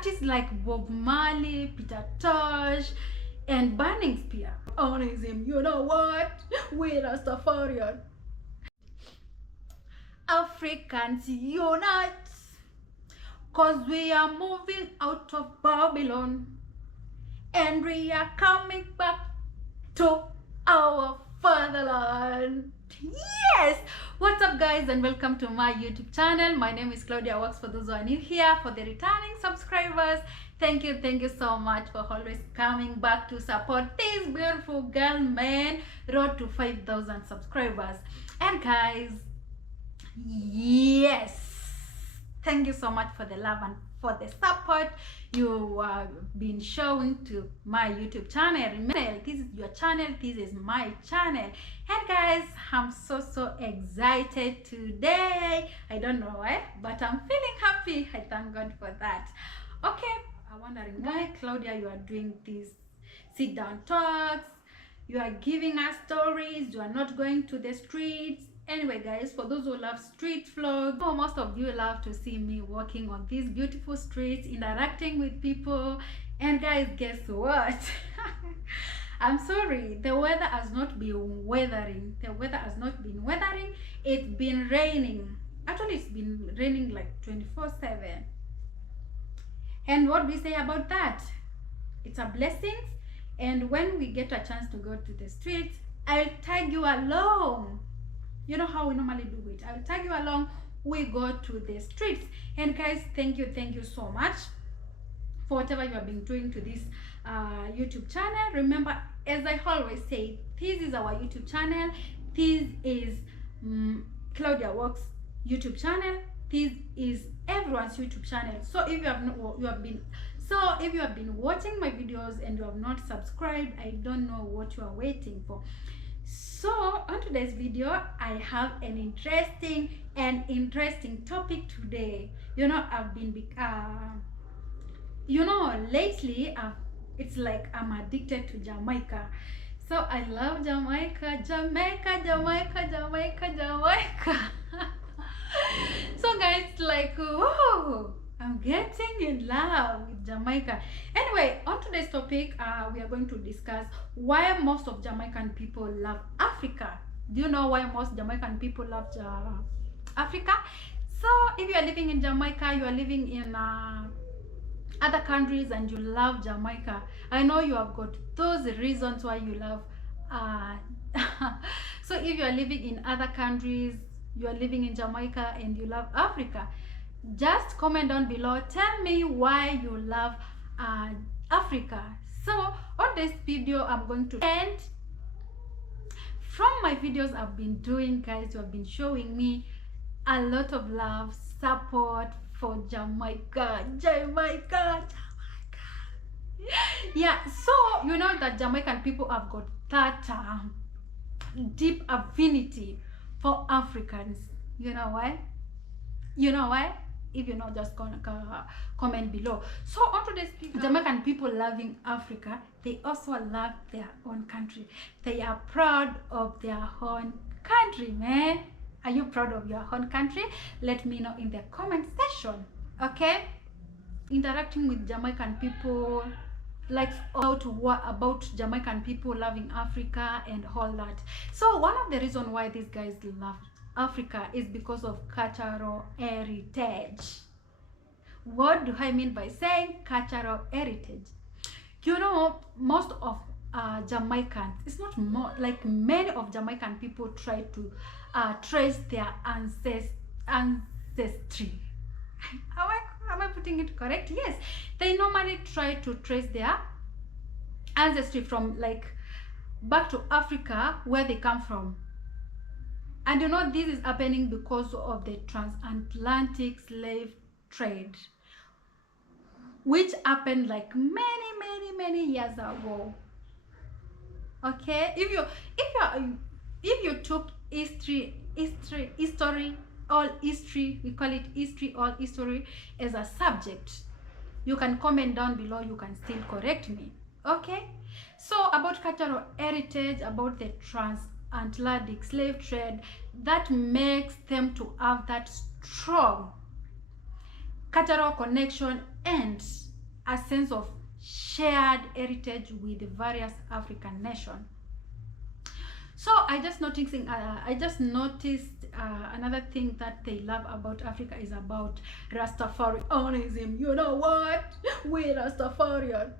artists like Bob Marley, Peter Tosh, and Burning Spear. Onism, you know what? We're Rastafarian. Africans unite, cause we are moving out of Babylon and we are coming back to our fatherland. Yes! What's up guys, and welcome to my YouTube channel. My name is Claudia Works for those who are new here. For the returning subscribers, thank you so much for always coming back to support this beautiful girl, man. Road to 5,000 subscribers. And guys, yes, thank you so much for the love and for the support you have been showing to my YouTube channel. Remember, this is your channel, this is my channel. And guys, I'm so excited today. I don't know why, but I'm feeling happy. I thank God for that. Okay, I'm wondering why, Claudia, you are doing these sit down talks, you are giving us stories, you are not going to the streets. Anyway guys, for those who love street vlogs, most of you love to see me walking on these beautiful streets, interacting with people. And guys, guess what? I'm sorry, the weather has not been weathering. The weather has not been weathering. It's been raining. Actually, it's been raining like 24/7. And what do we say about that? It's a blessing. And when we get a chance to go to the streets, I'll tag you along. You know how we normally do it. I'll tag you along. We go to the streets. And guys, thank you so much for whatever you have been doing to this YouTube channel. Remember, as I always say, this is our YouTube channel. This is Claudia Works YouTube channel. This is everyone's YouTube channel. So if you have been watching my videos and you have not subscribed, I don't know what you are waiting for. So on today's video, I have an interesting topic today. You know, I've been lately it's like I'm addicted to Jamaica. So I love Jamaica. So guys, like, whoa, I'm getting in love with Jamaica. Anyway, on today's topic, we are going to discuss why most of Jamaican people love Africa. Do you know why most Jamaican people love Africa? So if you are living in Jamaica, you are living in other countries and you love Jamaica, I know you have got those reasons why you love so if you are living in other countries, you are living in Jamaica and you love Africa, just comment down below, tell me why you love Africa. So on this video, I'm going to end from my videos I've been doing. Guys, you have been showing me a lot of love, support for Jamaica. Yeah, so you know that Jamaican people have got that deep affinity for Africans. You know why? If you know, just gonna comment below. So on today's video, Jamaican people loving Africa, they also love their own country. They are proud of their own country, man. Are you proud of your own country? Let me know in the comment section. Okay, interacting with Jamaican people, like about Jamaican people loving Africa and all that. So one of the reasons why these guys love Africa is because of cultural heritage. What do I mean by saying cultural heritage? You know, most of Jamaicans, it's not more like many of Jamaican people try to trace their ancestry. Am I putting it correct? Yes, they normally try to trace their ancestry from like back to Africa, where they come from. And you know, this is happening because of the transatlantic slave trade, which happened like many years ago. Okay, if you took history, all history, we call it history, all history as a subject, you can comment down below, you can still correct me. Okay, so about cultural heritage, about the transatlantic slave trade, that makes them to have that strong cultural connection and a sense of shared heritage with the various African nations. So I just noticed another thing that they love about Africa is about Rastafarianism. You know what? We Rastafarian.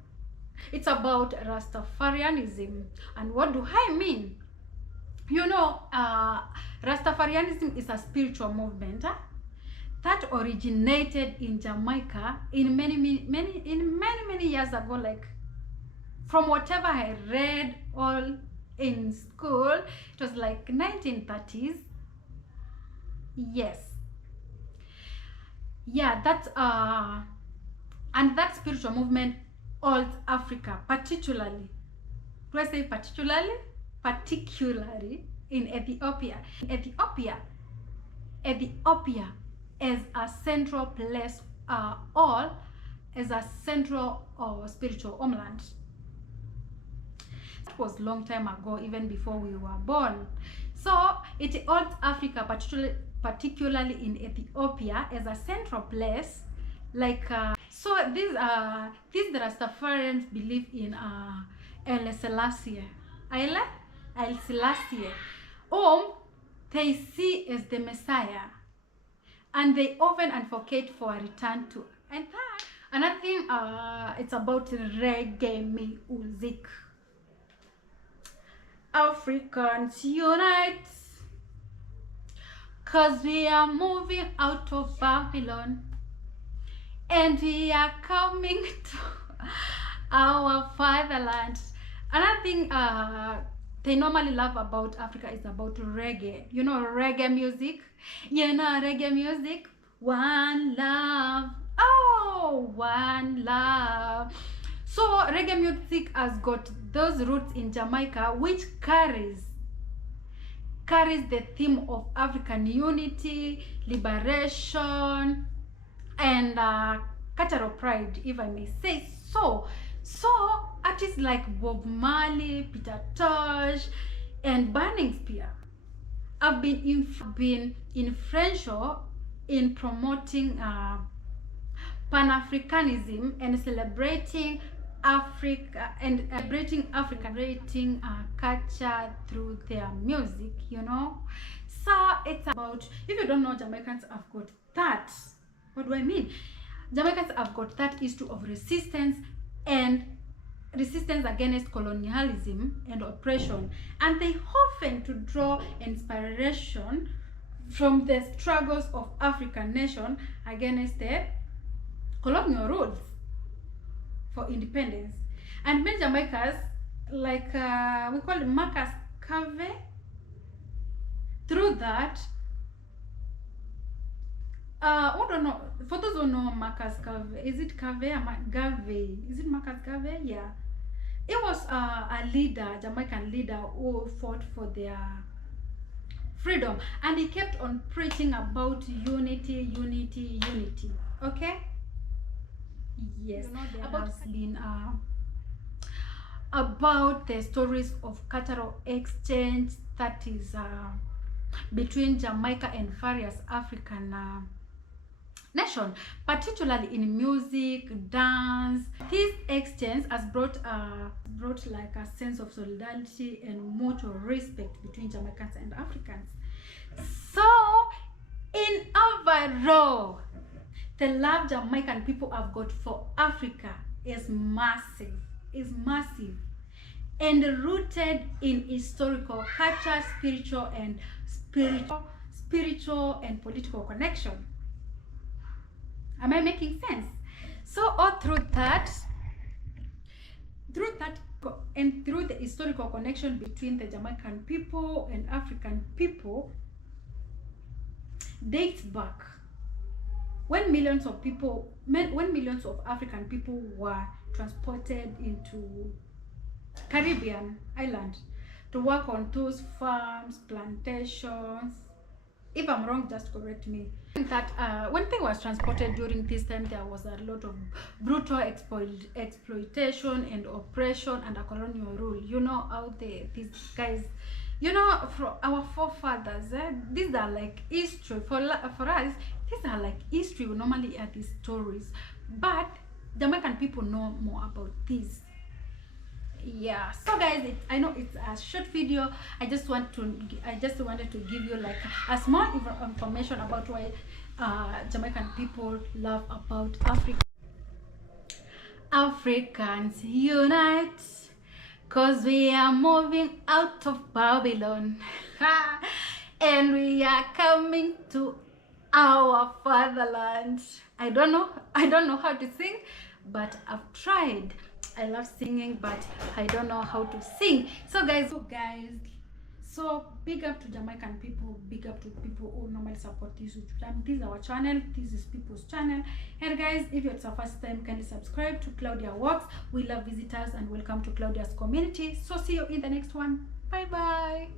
It's about Rastafarianism. And what do I mean? You know, Rastafarianism is a spiritual movement that originated in Jamaica in many years ago. Like, from whatever I read all in school, it was like 1930s. Yes, yeah, that's and that spiritual movement holds Africa, particularly, do I say particularly in Ethiopia. Ethiopia as a central place, all as a central spiritual homeland. That was long time ago, even before we were born. So it holds Africa, particularly in Ethiopia, as a central place. Like so these the Rastafarians believe in El Selassie, whom they see as the Messiah, and they often advocate for a return to. And another thing, it's about reggae music. Africans unite, cause we are moving out of Babylon and we are coming to our fatherland. Another thing they normally love about Africa is about reggae. You know, reggae music. You know, reggae music. One love. Oh, one love. So reggae music has got those roots in Jamaica, which carries the theme of African unity, liberation, and cultural pride, if I may say so. So artists like Bob Marley, Peter Tosh, and Burning Spear have been influential in promoting Pan-Africanism and celebrating Africa and celebrating African culture through their music, you know. So it's about, if you don't know, Jamaicans have got that. What do I mean? Jamaicans have got that history of resistance against colonialism and oppression, and they often to draw inspiration from the struggles of African nation against the colonial rules for independence. And many Jamaicans, like we call it Marcus Garvey, through that, I don't know, for those who know Marcus Garvey, is it Garvey or Garvey? Is it Marcus Garvey? Yeah. He was a leader, Jamaican leader, who fought for their freedom, and he kept on preaching about unity. Okay? Yes. You know, about the stories of cultural exchange that is between Jamaica and various African nation, particularly in music, dance. This exchange has brought like a sense of solidarity and mutual respect between Jamaicans and Africans. So in overall, the love Jamaican people have got for Africa is massive, and rooted in historical, culture, spiritual and political connection. Am I making sense? So all through that and through the historical connection between the Jamaican people and African people dates back when millions of African people were transported into Caribbean island to work on those farms, plantations. If I'm wrong, just correct me. That when they was transported during this time, there was a lot of brutal exploitation and oppression under colonial rule. You know how these guys, you know, for our forefathers, these are like history. For us, these are like history. We normally hear these stories, but Jamaican people know more about this. Yeah, so guys, I know it's a short video. I just wanted to give you like a small information about why Jamaican people love about Africa. Africans unite, cause we are moving out of Babylon and we are coming to our fatherland. I don't know how to sing, but I've tried. I love singing, but I don't know how to sing. So guys, so big up to Jamaican people, big up to people who normally support this YouTube channel. This is our channel, this is people's channel. And guys, if it's your first time, kindly subscribe to Claudia Works. We love visitors and welcome to Claudia's community. So see you in the next one. Bye bye.